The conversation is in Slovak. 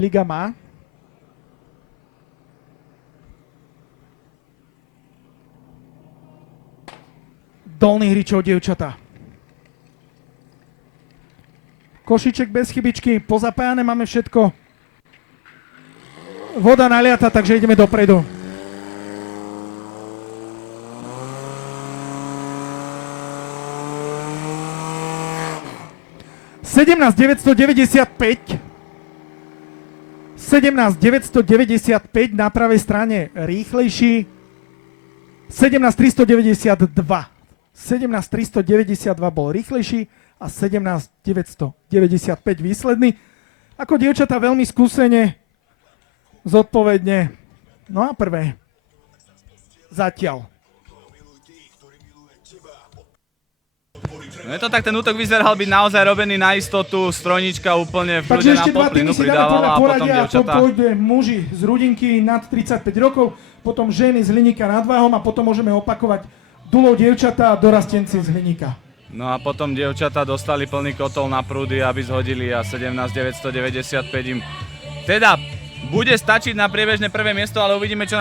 Liga má. Dolných hričov, dievčatá. Košiček bez chybičky, pozapájané máme všetko. Voda naliata, takže ideme dopredu. (17.995) 17.995 na pravej strane rýchlejší. 17.392. 17.392 bol rýchlejší a 17.995 výsledný. Ako dievčatá veľmi skúsene, zodpovedne. No a prvé. Zatiaľ. No je to tak, ten útok vyzeral byť naozaj robený na istotu, strojnička úplne v kľude na poplynu pridávala a potom dievčatá. Pôjde muži z Rudinky nad 35 rokov, potom ženy z Hliníka nad váhom a potom môžeme opakovať dulou dievčatá a dorastenci z Hliníka. No a potom dievčatá dostali plný kotol na prúdy, aby zhodili a 17.995 im teda bude stačiť na priebežné prvé miesto, ale uvidíme, čo